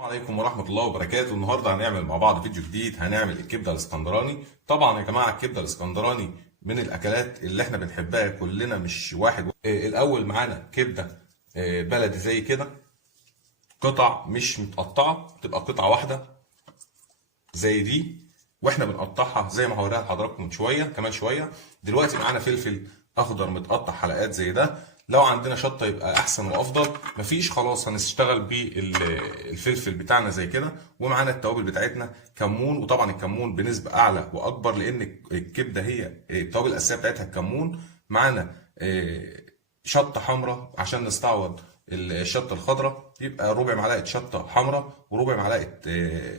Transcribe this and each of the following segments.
السلام عليكم ورحمة الله وبركاته. النهارده هنعمل مع بعض فيديو جديد. هنعمل الكبدة الاسكندراني. طبعا يا جماعة الكبدة الاسكندراني من الأكلات اللي احنا بنحبها كلنا، مش واحد. الأول معانا كبدة بلدي زي كده، قطع مش متقطعة، تبقى قطعة واحدة زي دي، واحنا بنقطعها زي ما هوريها لحضراتكم من شوية كمان شوية. دلوقتي معانا فلفل أخضر متقطع حلقات زي ده. لو عندنا شطه يبقى احسن وافضل، مفيش خلاص هنشتغل بالفلفل بتاعنا زي كده. ومعانا التوابل بتاعتنا كمون، وطبعا الكمون بنسبه اعلى واكبر لان الكبده هي التوابل الاساسيه بتاعتها الكمون. معانا شطه حمراء عشان نستعوض الشطه الخضراء، يبقى ربع معلقه شطه حمراء وربع معلقه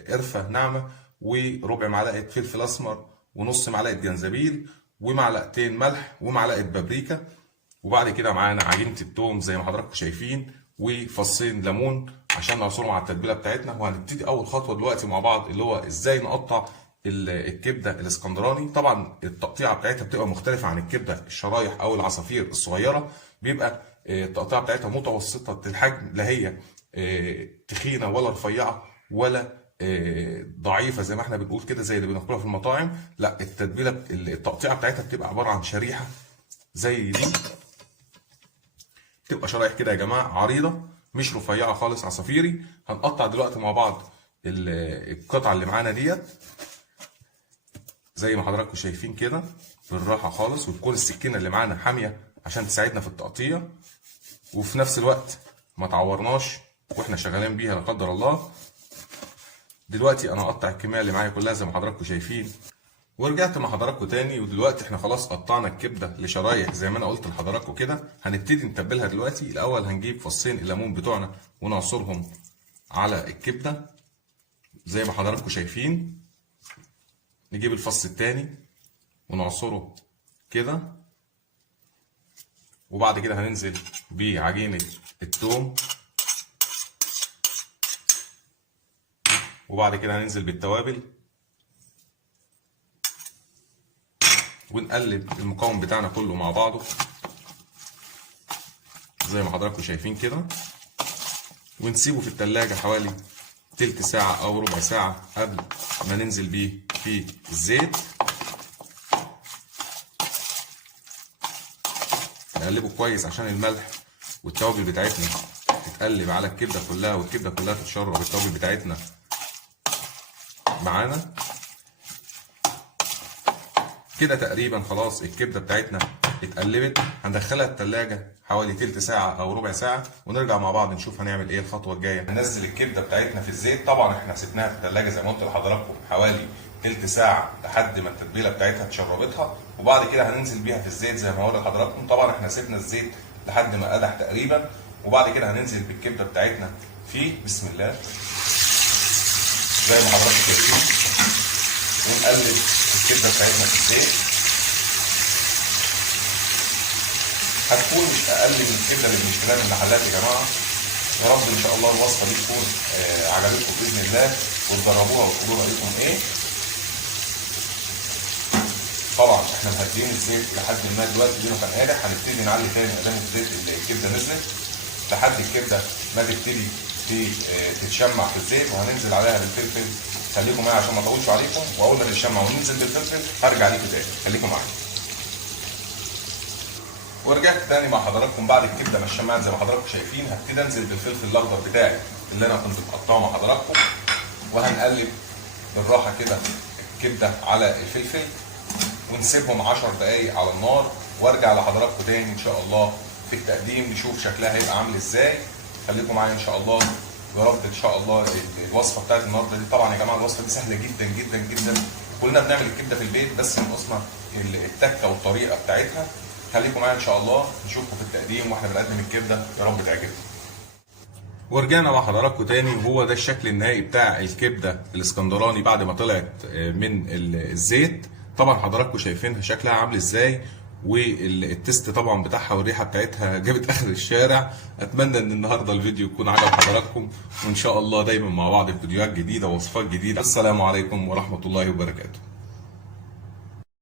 قرفه ناعمه وربع معلقه فلفل اسمر ونص معلقه جنزبيل ومعلقتين ملح ومعلقه بابريكا. وبعد كده معانا عجينه التوم زي ما حضراتكم شايفين، وفصين ليمون عشان نعصرهم على التتبيله بتاعتنا. وهنبتدي اول خطوه دلوقتي مع بعض اللي هو ازاي نقطع الكبده الاسكندراني. طبعا التقطيعه بتاعتها بتبقى مختلفه عن الكبده الشرايح او العصافير الصغيره، بيبقى التقطيعه بتاعتها متوسطه الحجم، لا هي تخينه ولا رفيعه ولا ضعيفه زي ما احنا بنقول كده زي اللي بناكلها في المطاعم. لا، التتبيله التقطيعه بتاعتها بتبقى عباره عن شريحه زي دي، تبقى شرايح كده يا جماعه عريضه مش رفيعه خالص عصافيري. هنقطع دلوقتي مع بعض القطعه اللي معانا ديت زي ما حضراتكم شايفين كده بالراحه خالص، وتكون السكينه اللي معانا حاميه عشان تساعدنا في التقطيع، وفي نفس الوقت ما تعورناش واحنا شغالين بيها لا قدر الله. دلوقتي انا هقطع الكميه اللي معايا كلها زي ما حضراتكم شايفين، ورجعت مع حضراتكم تاني. ودلوقتي احنا خلاص قطعنا الكبده لشرايح زي ما انا قلت لحضراتكم كده. هنبتدي نتبلها دلوقتي. الاول هنجيب فصين الليمون بتوعنا ونعصرهم على الكبده زي ما حضراتكم شايفين. نجيب الفص التاني ونعصره كده، وبعد كده هننزل بعجينه التوم، وبعد كده هننزل بالتوابل، ونقلب المكون بتاعنا كله مع بعضه زي ما حضراتكم شايفين كده، ونسيبه في التلاجة حوالي تلت ساعة أو ربع ساعة قبل ما ننزل بيه في الزيت. نقلبه كويس عشان الملح والتوابل بتاعتنا تتقلب على الكبدة كلها، والكبدة كلها تتشرب التوابل بتاعتنا معانا كده. تقريبا خلاص الكبده بتاعتنا اتقلبت. هندخلها التلاجة حوالي تلت ساعة أو ربع ساعة، ونرجع مع بعض نشوف هنعمل إيه الخطوة الجاية. هننزل الكبدة بتاعتنا في الزيت. طبعا إحنا سيبناها في التلاجة زي ما قلت لحضراتكم حوالي تلت ساعة لحد ما التتبيلة بتاعتها اتشربتها، وبعد كده هننزل بيها في الزيت زي ما هقول لحضراتكم. طبعا إحنا سيبنا الزيت لحد ما قدح تقريبا، وبعد كده هننزل بالكبدة بتاعتنا فيه بسم الله زي ما حضراتكم شايفين، ونقلب الكبدة بتاعتنا في الزيت. هتكون مش اقل من الكبده اللي بنشتريها من المحلات يا جماعه. يا رب ان شاء الله الوصفه دي تكون عجبتكم باذن الله، وتجربوها وتقولوا رايكم ايه. طبعا احنا مهديين الزيت لحد ما دلوقتي لانه كان قادح. هنبتدي نعلي تاني ادام الزيت اللي الكبده نزلت لحد الكبده ما تبتدي تتشمع في الزيت، وهننزل عليها بالفلفل. خليكم معايا عشان ما اطولش عليكم، واول ما تتشمع وننزل بالفلفل هرجع ليكم تاني. خليكم معايا. ورجعت تاني مع حضراتكم بعد الكبده ما اتشمعت زي ما حضراتكم شايفين. هبتدي انزل بالفلفل الاخضر بتاعي اللي انا كنت مقطعه مع حضراتكم، وهنقلب بالراحه كده الكبده على الفلفل، ونسيبهم 10 دقايق على النار، وارجع لحضراتكم تاني ان شاء الله في التقديم نشوف شكلها هيبقى عامل ازاي. خليكم معايا ان شاء الله. يا رب ان شاء الله الوصفه بتاعت النهارده دي. طبعا يا جماعه الوصفه دي سهله جدا جدا جدا، كلنا بنعمل الكبده في البيت، بس ناقصنا التكه والطريقه بتاعتها. خليكم معايا ان شاء الله نشوفكم في التقديم واحنا بنقدم الكبده. يا رب تعجبكم. ورجعنا مع حضراتكم تاني، وهو ده الشكل النهائي بتاع الكبده الاسكندراني بعد ما طلعت من الزيت. طبعا حضراتكم شايفينها شكلها عامل ازاي، والتست طبعا بتاعها والريحه بتاعتها جابت اخر الشارع. اتمنى ان النهارده الفيديو يكون عجب حضراتكم، وان شاء الله دايما مع بعض في فيديوهات جديده ووصفات جديده. السلام عليكم ورحمه الله وبركاته.